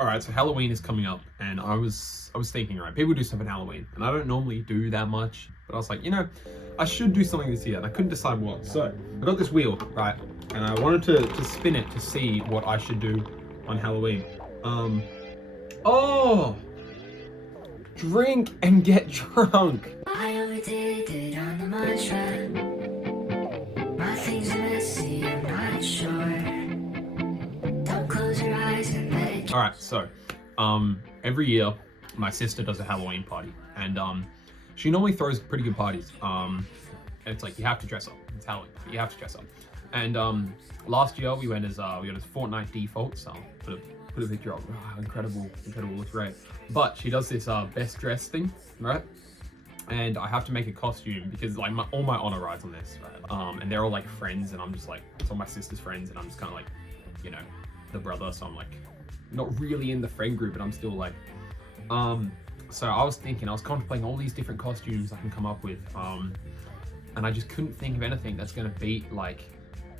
All right, so Halloween is coming up, and I was thinking, right, people do stuff at Halloween, and I don't normally do that much, but I was like, you know, I should do something this year, and I couldn't decide what. So I got this wheel, right, and I wanted to spin it to see what I should do on Halloween. Oh, drink and get drunk. I overdid it on the mantra. My things are messy, I'm not sure. Don't close your eyes and let it. All right, so every year my sister does a Halloween party, and she normally throws pretty good parties. It's like you have to dress up. It's Halloween, you have to dress up. And last year we went as Fortnite default, so put a picture up. Oh, incredible, looks great. But she does this best dress thing, right? And I have to make a costume because like all my honor rides on this, right? And they're all like friends, and I'm just like, it's all my sister's friends, and I'm just kind of like, you know, the brother, so I'm like not really in the friend group, but I'm still like, so I was contemplating all these different costumes I can come up with, and I just couldn't think of anything that's gonna beat like,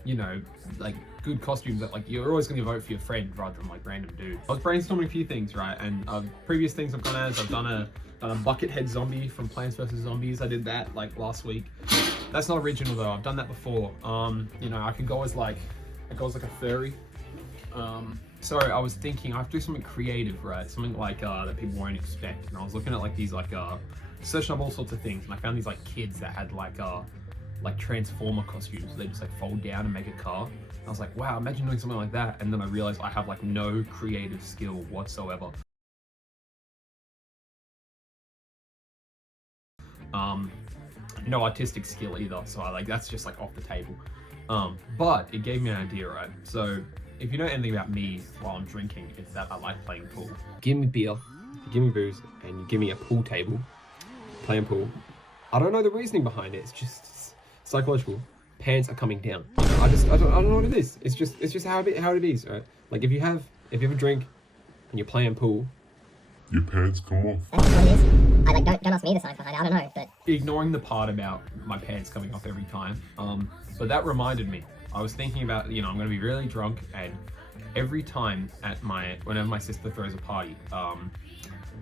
you know, like good costumes that like you're always gonna vote for your friend rather than like random dude. I was brainstorming a few things, right? And previous things I've done a buckethead zombie from Plants vs Zombies. I did that like last week. That's not original though. I've done that before. You know, I could go as like a furry. So I was thinking I have to do something creative, right? Something like that people won't expect. And I was looking at like these searching up all sorts of things, and I found these like kids that had like Transformer costumes. They just like fold down and make a car. And I was like, wow, imagine doing something like that. And then I realized I have like no creative skill whatsoever. No artistic skill either. So that's just like off the table. But it gave me an idea, right? So if you know anything about me while I'm drinking, it's that I like playing pool. Give me beer, you give me booze, and you give me a pool table, playing pool. I don't know the reasoning behind it. It's just psychological. Pants are coming down. I don't know what it is. It's just how it is, right? Like if you have a drink and you're playing pool, your pants come off. That's what it is. I like don't ask me the science behind it. I don't know, but ignoring the part about my pants coming off every time. But that reminded me. I was thinking about, you know, I'm gonna be really drunk, and every time whenever my sister throws a party,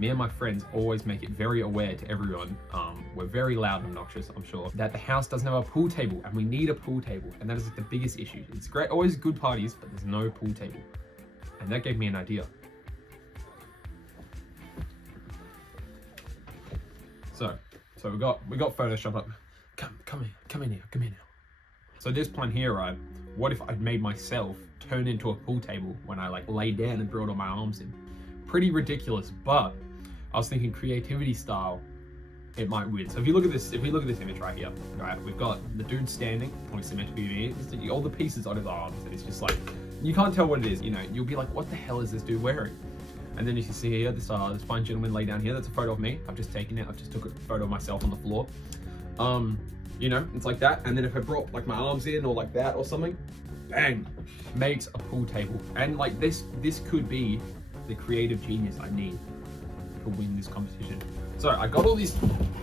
me and my friends always make it very aware to everyone. We're very loud and obnoxious, I'm sure, that the house doesn't have a pool table, and we need a pool table, and that is like the biggest issue. It's great, always good parties, but there's no pool table, and that gave me an idea. So we got Photoshop up. Come in here. So this plan here, right? What if I'd made myself turn into a pool table when I like lay down and throw all my arms in? Pretty ridiculous, but I was thinking creativity style, it might win. So if we look at this image right here, right? We've got the dude standing, obviously meant to be me. All the pieces on his arms, and it's just like, you can't tell what it is. You know, you'll be like, what the hell is this dude wearing? And then you can see here, this fine gentleman lay down here. That's a photo of me. I've just taken it. I've just took a photo of myself on the floor. You know, it's like that. And then if I brought like my arms in or like that or something, bang, makes a pool table. And like this could be the creative genius I need to win this competition. So I got all these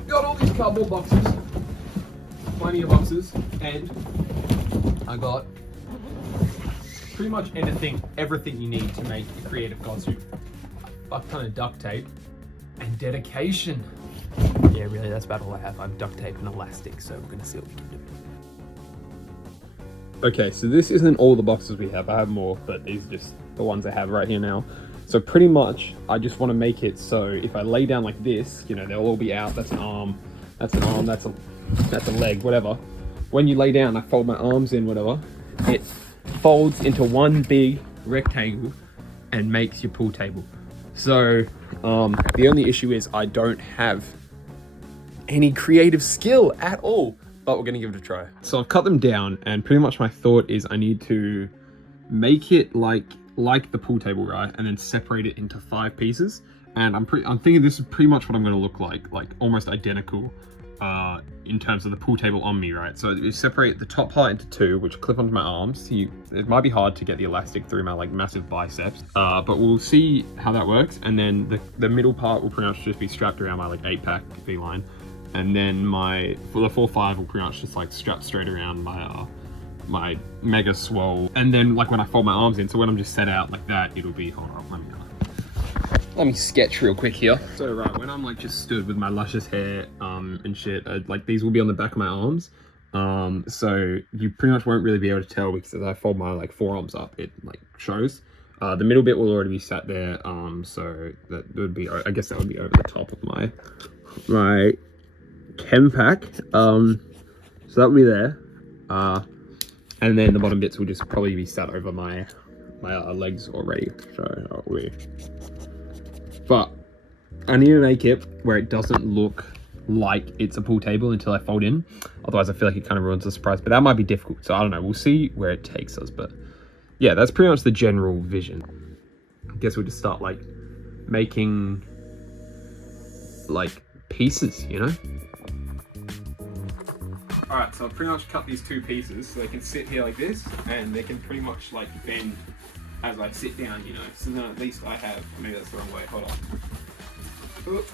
cardboard boxes, plenty of boxes, and I got pretty much everything you need to make a creative costume. A ton of duct tape and dedication. Yeah, really, that's about all I have. I have duct tape and elastic, so we're gonna see what we can do. Okay, so this isn't all the boxes we have. I have more, but these are just the ones I have right here now. So pretty much, I just want to make it so if I lay down like this, you know, they'll all be out. That's an arm, that's a leg, whatever. When you lay down, I fold my arms in, whatever. It folds into one big rectangle and makes your pool table. So the only issue is I don't have any creative skill at all, but we're gonna give it a try. So I've cut them down, and pretty much my thought is I need to make it like the pool table, right? And then separate it into 5 pieces. And I'm thinking this is pretty much what I'm gonna look like almost identical in terms of the pool table on me, right? So you separate the top part into 2, which clip onto my arms. It might be hard to get the elastic through my like massive biceps, but we'll see how that works. And then the middle part will pretty much just be strapped around my like 8-pack V-line. And then for the 4-5 will pretty much just like strap straight around my mega swole. And then like when I fold my arms in, so when I'm just set out like that, it'll be, hold on, let me Let me sketch real quick here. So right, when I'm like just stood with my luscious hair and shit, like these will be on the back of my arms. So you pretty much won't really be able to tell because as I fold my like forearms up, it like shows. The middle bit will already be sat there. So that would be, I guess that would be over the top of my chem pack. So that would be there. And then the bottom bits will just probably be sat over my legs already. So but I need to make it where it doesn't look like it's a pool table until I fold in. Otherwise I feel like it kind of ruins the surprise, but that might be difficult. So I don't know, we'll see where it takes us. But yeah, that's pretty much the general vision. I guess we'll just start like making like pieces, you know? All right, so I've pretty much cut these two pieces so they can sit here like this, and they can pretty much like bend as I sit down, you know. So then at least I have, maybe that's the wrong way, hold on. Oop.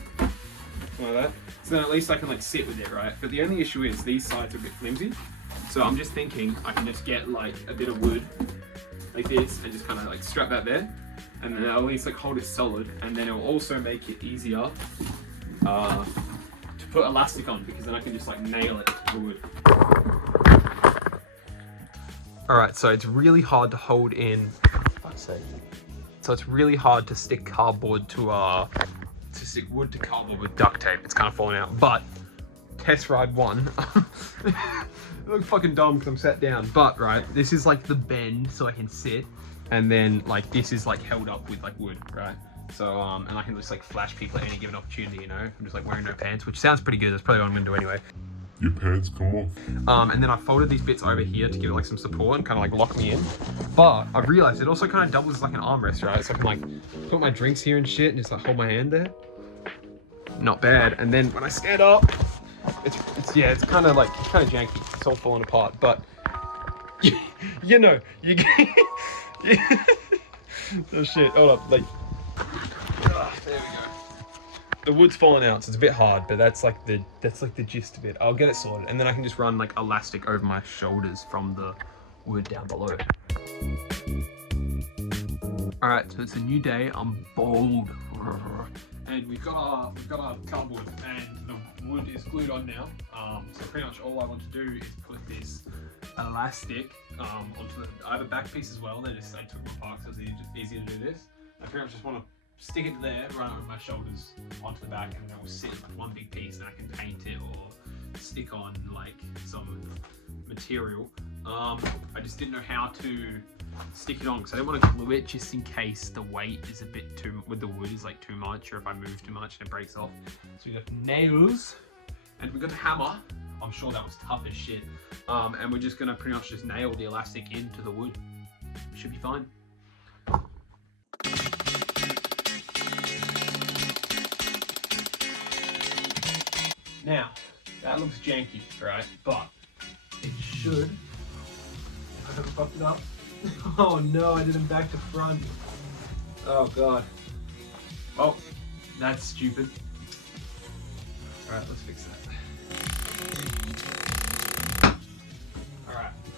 Like that. So then at least I can like sit with it, right? But the only issue is these sides are a bit flimsy. So I'm just thinking I can just get like a bit of wood like this and just kind of like strap that there. And then I'll at least like hold it solid, and then it'll also make it easier to put elastic on, because then I can just like nail it to the wood. Alright, so it's really hard to hold in, fuck's sake. So it's really hard to stick cardboard to stick wood to cardboard with duct tape. It's kind of falling out, but test ride one. It looks fucking dumb because I'm sat down, but right, this is like the bend so I can sit, and then like this is like held up with like wood, right? So and I can just like flash people at any given opportunity, you know. I'm just like wearing no pants, which sounds pretty good. That's probably what I'm gonna do anyway. Your pants come off. And then I folded these bits over here to give it like some support and kind of like lock me in. But I've realized it also kind of doubles as like an armrest, right? So I can like put my drinks here and shit and just like hold my hand there. Not bad. And then when I stand up, it's kind of janky. It's all falling apart, but you know, you oh shit, hold up, like, there we go. The wood's falling out, so it's a bit hard, but that's like the gist of it. I'll get it sorted, and then I can just run like elastic over my shoulders from the wood down below. All right, so it's a new day. I'm bold, and we've got our cardboard, and the wood is glued on now. So pretty much all I want to do is put this elastic onto I have a back piece as well. I took my apart because it was easier to do this. I pretty much just want to stick it there, run it over my shoulders onto the back, and then it will sit like one big piece, and I can paint it or stick on like some material. I just didn't know how to stick it on because I didn't want to glue it just in case the weight is a bit too, with the wood is like too much, or if I move too much and it breaks off. So we got nails and we got a hammer. I'm sure that was tough as shit. And we're just gonna pretty much just nail the elastic into the wood. Should be fine. Now, that looks janky, right? But it should. I haven't fucked it up. Oh no, I did them back to front. Oh god. Oh, that's stupid. Alright, let's fix that.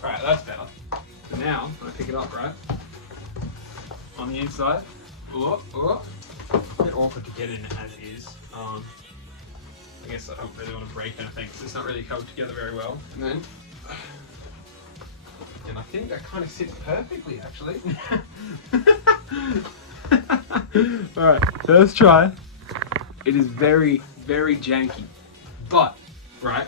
Alright, that's better. So now, when I pick it up, right? On the inside. A bit awkward to get in as is. I guess I don't really want to break anything because it's not really held together very well. And I think that kind of sits perfectly, actually. Alright, first try. It is very, very janky. But, right,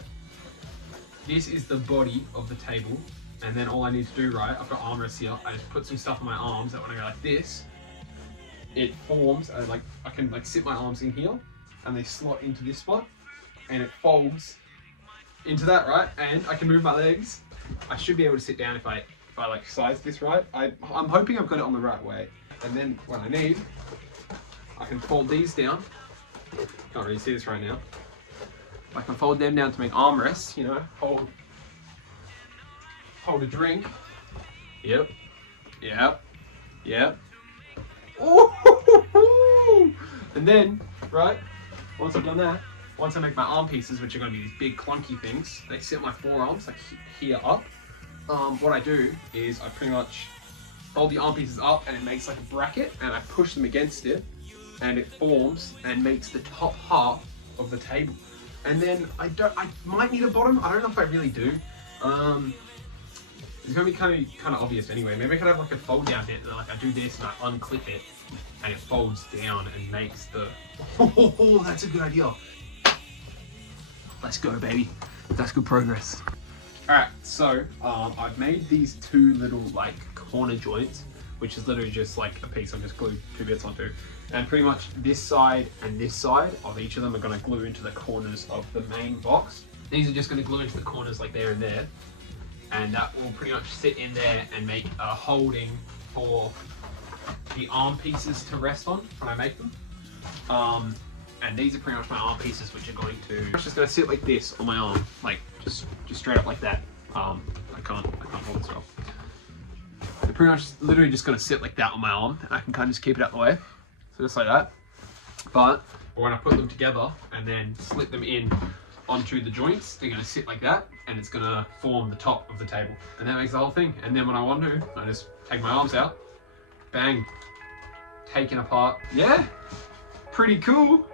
this is the body of the table. And then all I need to do, right, I've got armrests here. I just put some stuff on my arms that when I go like this, it forms, and like I can like sit my arms in here, and they slot into this spot, and it folds into that, right? And I can move my legs. I should be able to sit down if I like size this right. I'm hoping I've got it on the right way. And then when I need, I can fold these down. Can't really see this right now. I can fold them down to make armrests, you know, hold a drink. Yep. Ooh! And then, right, once I've done that, once I make my arm pieces, which are going to be these big clunky things, they sit my forearms like here up. What I do is I pretty much fold the arm pieces up, and it makes like a bracket, and I push them against it, and it forms and makes the top half of the table. And then I might need a bottom. I don't know if I really do. It's gonna be kind of obvious anyway. Maybe I could have like a fold down bit. Like I do this and I unclip it, and it folds down and makes the. Oh, that's a good idea. Let's go, baby. That's good progress. All right, so I've made these two little like corner joints, which is literally just like a piece. I've just glued two bits onto, and pretty much this side and this side of each of them are going to glue into the corners of the main box. These are just going to glue into the corners like there and there, and that will pretty much sit in there and make a holding for the arm pieces to rest on when I make them. And these are pretty much my arm pieces, which are going to. It's just going to sit like this on my arm, like just straight up like that. I can't hold this well. They're pretty much literally just going to sit like that on my arm, and I can kind of just keep it out of the way, so just like that. But when I put them together and then slip them in onto the joints, they're going to sit like that, and it's going to form the top of the table, and that makes the whole thing. And then when I want to, I just take my arms out, bang, taken apart. Yeah, pretty cool.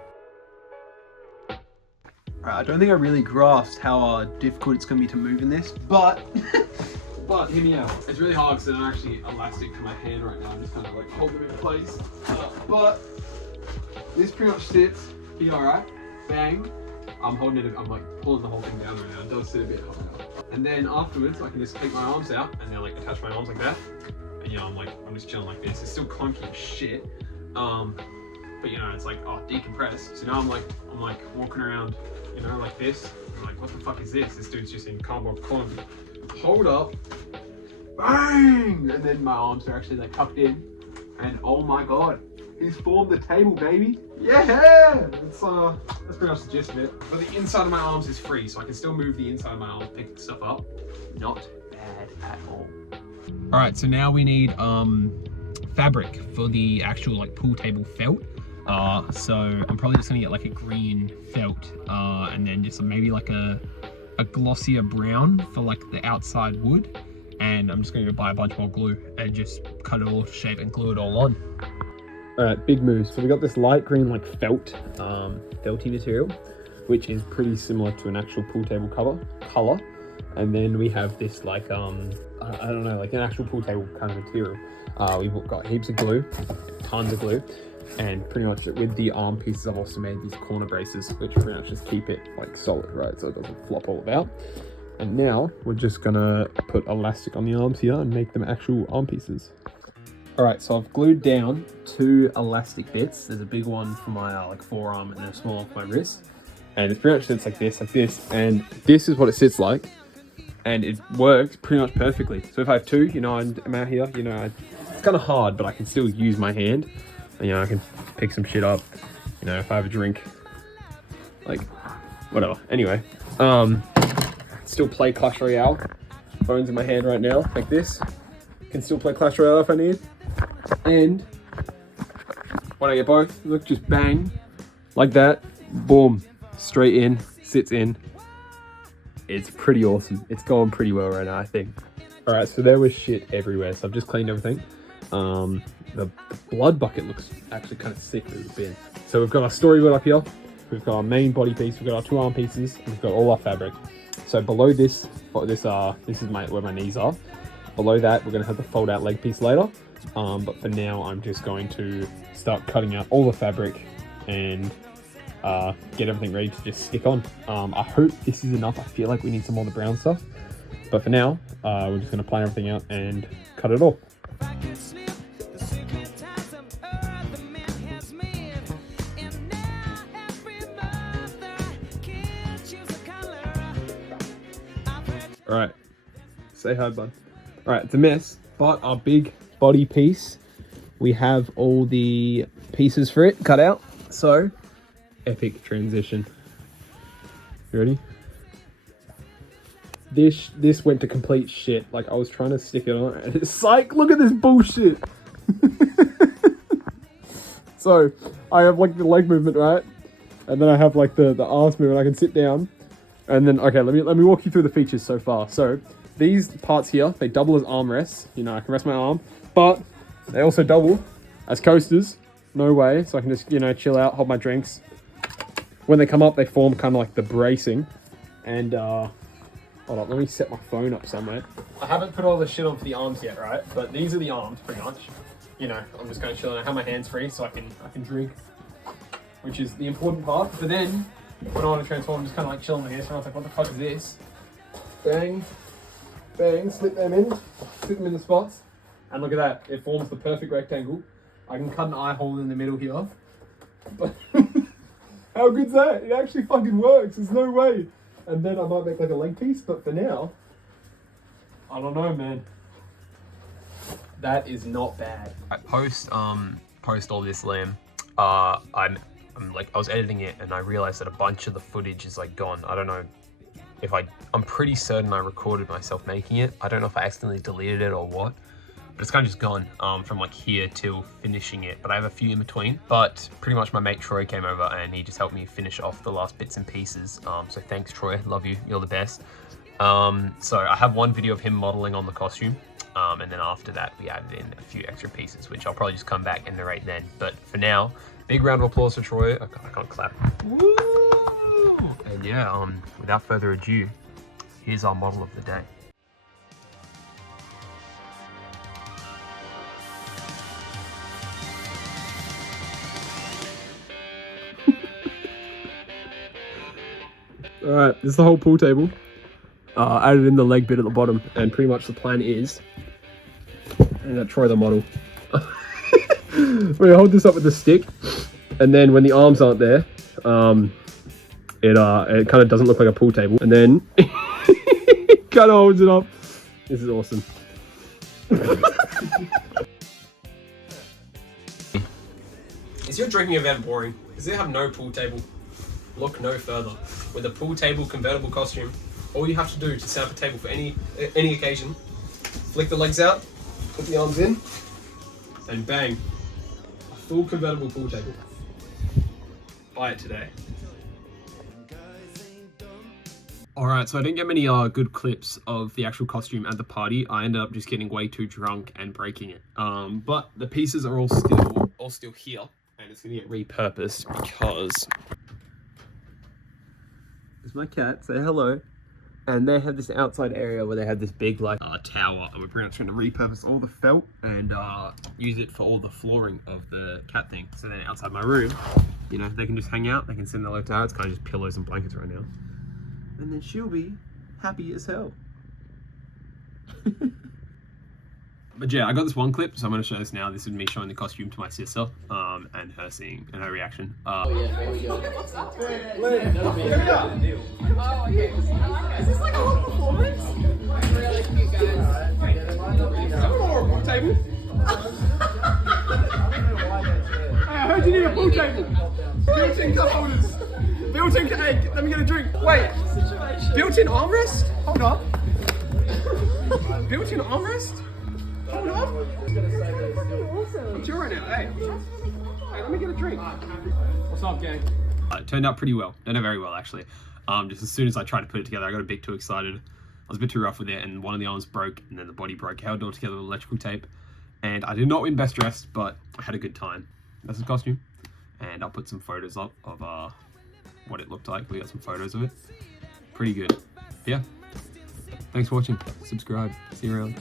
I don't think I really grasped how difficult it's going to be to move in this, but hear me out. It's really hard because they're not actually elastic to my hand right now. I'm just kind of like hold them in place. But this pretty much sits here, alright? Bang. I'm holding it, I'm like pulling the whole thing down right now. It does sit a bit higher. And then afterwards, I can just take my arms out and then like attach my arms like that. And you know, I'm just chilling like this. It's still clunky as shit. But you know, it's like, oh, decompress. So now I'm like walking around, you know, like this. I'm like, what the fuck is this? This dude's just in cardboard column. Hold up, bang! And then my arms are actually like tucked in. And oh my god, he's formed the table, baby. Yeah! That's pretty much the gist of it. But the inside of my arms is free, so I can still move the inside of my arms, pick stuff up. Not bad at all. All right, so now we need fabric for the actual like pool table felt. So I'm probably just gonna get like a green felt, and then just maybe like a glossier brown for like the outside wood. And I'm just gonna go buy a bunch more glue and just cut it all to shape and glue it all on. All right, big moves. So we got this light green like felt, felty material, which is pretty similar to an actual pool table color. And then we have this like, I don't know, like an actual pool table kind of material. We've got heaps of glue, tons of glue. And pretty much with the arm pieces, I've also made these corner braces, which pretty much just keep it like solid, right? So it doesn't flop all about. And now we're just gonna put elastic on the arms here and make them actual arm pieces. All right, so I've glued down two elastic bits. There's a big one for my like forearm and a small one for my wrist. And it's pretty much sits like this, and this is what it sits like. And it works pretty much perfectly. So if I have two, you know, I'm out here, you know, it's kind of hard, but I can still use my hand. And, you know, I can pick some shit up, you know, if I have a drink, like, whatever. Anyway, still play Clash Royale. Phone's in my hand right now, like this. Can still play Clash Royale if I need. And when I get both, look, just bang, like that, boom, straight in, sits in. It's pretty awesome. It's going pretty well right now, I think. All right, so there was shit everywhere, so I've just cleaned everything. The blood bucket looks actually kind of sick with the bin. So we've got our storyboard up here. We've got our main body piece. We've got our two arm pieces. And we've got all our fabric. So below this is where my knees are. Below that, we're going to have the fold out leg piece later. But for now, I'm just going to start cutting out all the fabric and get everything ready to just stick on. I hope this is enough. I feel like we need some more of the brown stuff. But for now, we're just going to plan everything out and cut it all. All right, say hi, bud. All right, it's a mess, but our big body piece, we have all the pieces for it cut out. So, epic transition. You ready? This went to complete shit. Like, I was trying to stick it on, and it's like, look at this bullshit. So, I have like the leg movement, right? And then I have like the arms movement. I can sit down. And then, okay, let me walk you through the features so far. So these parts here, they double as armrests. You know, I can rest my arm, but they also double as coasters no way. So I can just, you know, chill out, hold my drinks. When they come up, they form kind of like the bracing. And, hold on, let me set my phone up somewhere. I haven't put all the shit on for the arms yet, right? But these are the arms, pretty much. You know, I'm just going to chill and I have my hands free so I can drink, which is the important part. But then, when I want to transform, I'm just kind of like chilling my hands around. I was like, what the fuck is this? Bang, bang, slip them in the spots. And look at that, it forms the perfect rectangle. I can cut an eye hole in the middle here. But how good's that? It actually fucking works, there's no way. And then I might make like a leg piece, but for now, I don't know, man. That is not bad. Post all this, Liam. I was editing it and I realized that a bunch of the footage is like gone. I don't know if I'm pretty certain I recorded myself making it. I don't know if I accidentally deleted it or what. But it's kind of just gone from like here till finishing it. But I have a few in between. But pretty much my mate Troy came over and he just helped me finish off the last bits and pieces. So thanks, Troy. Love you. You're the best. So I have one video of him modeling on the costume. And then after that, we added in a few extra pieces, which I'll probably just come back and narrate then. But for now, big round of applause for Troy. I can't clap. Woo! And yeah, without further ado, here's our model of the day. Alright, this is the whole pool table. Added in the leg bit at the bottom, and pretty much the plan is, I'm gonna try the model. We're gonna hold this up with the stick, and then when the arms aren't there, it kind of doesn't look like a pool table, and then kind of holds it up. This is awesome. Is your drinking event boring? Does it have no pool table? Look no further. With a pool table convertible costume, all you have to do to set up a table for any occasion, flick the legs out, put the arms in, and bang, a full convertible pool table. Buy it today. Alright, so I didn't get many good clips of the actual costume at the party. I ended up just getting way too drunk and breaking it. But the pieces are all still here, and it's gonna get repurposed because there's my cat, say hello. And they have this outside area where they have this big like tower, and we're pretty much going to repurpose all the felt and use it for all the flooring of the cat thing. So then outside my room, you know, they can just hang out, they can sit in the low tower. It's kind of just pillows and blankets right now. And then she'll be happy as hell. But yeah, I got this one clip, so I'm going to show this now. This is me showing the costume to my sister, and her seeing and her reaction. Oh, yeah, there we go. Is this like a whole performance? Really cute, guys. Someone order a pool table. Hey, I heard you need a pool table. Built-in cup holders. Built-in, hey, let me get a drink. Wait, built-in armrest? Hold up. Built-in armrest? Hold up. I'm chill right now. Hey, let me get a drink. What's up, gang? It turned out pretty well. Turned out very well, actually. Just as soon as I tried to put it together, I got a bit too excited. I was a bit too rough with it, and one of the arms broke, and then the body broke. I held it all together with electrical tape, and I did not win best dressed, but I had a good time. That's the costume, and I'll put some photos up of what it looked like. We got some photos of it. Pretty good. Yeah. Thanks for watching. Subscribe. See you around.